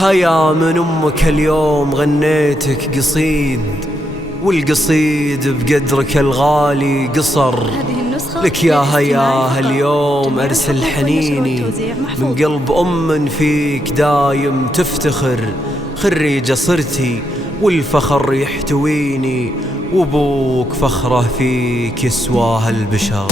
هيا من أمك اليوم غنيتك قصيد، والقصيد بقدرك الغالي قصر. لك يا هيا اليوم أرسل حنيني من قلب أم فيك دايم تفتخر. خريجة صرتي والفخر يحتويني، وابوك فخره فيك يسواه البشر.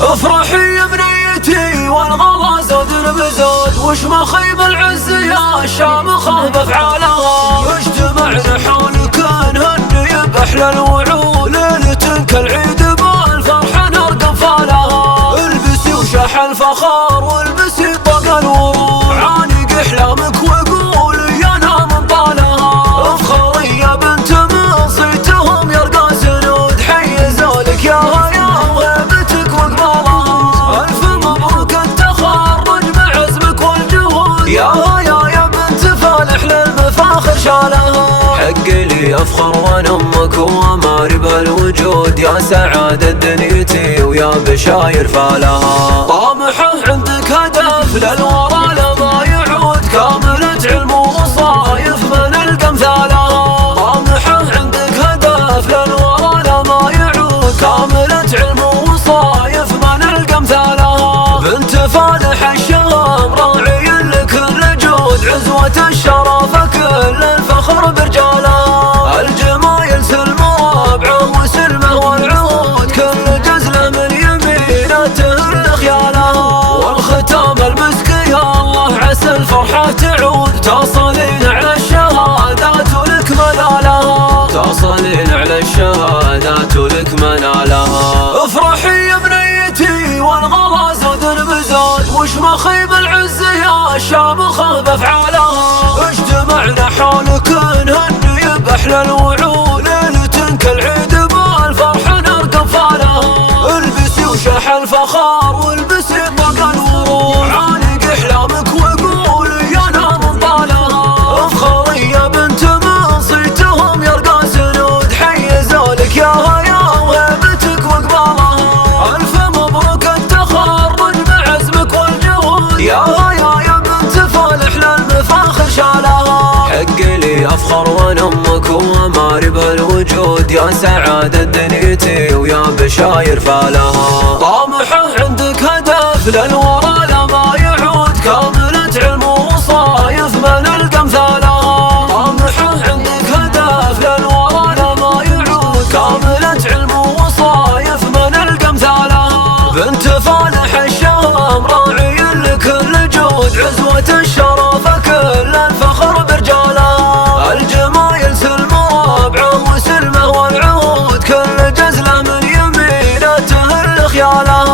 افرحي يا بنيتي والغلا زود بزود، وش مخيب العز يا الشامخة بافعالها. اجتمعنا حولك نهني باحلى الوعود، ليلة كالعيد بالفرحة نرقب فالها. البسي وشح الفخار والبسي طاق الورود، عانق احلامك وقولي انا من طالها. افخري يا بنت من صيتهم يرقى سنود، حيزوا لك يا هيا وهيبتك وقبالها. الف مبروك التخرج بعزمك والجهود، يا هيا يا بنت فالح للمفاخر شالها. حق لي افخر وانا امك وامارب الوجود، يا سعادة دنيتي ويا بشاير فالها. طامحه عندك هدف للورى لما يعود، كاملة علم ووصايف ما نلقى مثالها. طامحه عندك هدف للورى لما يعود، كاملة علم ووصايف ما نلقى مثالها. بنت فالح الشام راعي لكل جود، عزوة الشرف كل الفخر برجالها. الجمايل سلم رابعه وسلمه والعود، كل جزله من يمينته لخيالها. والختام المسك يا الله عسى الفرحة تعود، تصلين على الشهادات ولك منالها. تصلين على الشهادات ولك منالها. افرحي يا بنيتي والغلا زود بزود، وش مخيب العز يا الشامخة بافعالها. اجتمعنا حولك نهني باحلى الوعود، ليلة كالعيد بالفرحة نرقب فالها. البسي وشح الفخار والبسي طاق الورود، عانق احلامك وقولي انا من طالها. افخري يا بنت من صيتهم يرقى سنود، حيزوا لك يا هيا وهيبتك وقبالها. الف مبروك التخرج بعزمك والجهود، يا هيا يا بنت فالح للمفاخر شالها. حق لي افخر وانا امك وامارب الوجود، يا سعادة دنيتي ويا بشاير فالها. طامحه عندك هدف للورى لما يعود، كاملة علم ووصايف ما نلقى مثالها. طامحه عندك هدف للورى لما يعود، كاملة علم ووصايف ما نلقى مثالها. بنت فالح الشام راعي لكل جود، عزوة الشرف كل الفخر برجالها. الجمايل سلم رابعه وسلمه والعود، كل جزله من يمينته لخيالها.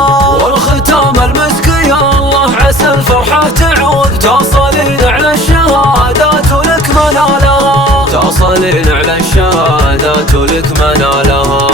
والختام المسك يا الله عسى الفرحة تعود، تصلين على الشهادات ولك منالها. تصلين على الشهادات ولك منالها.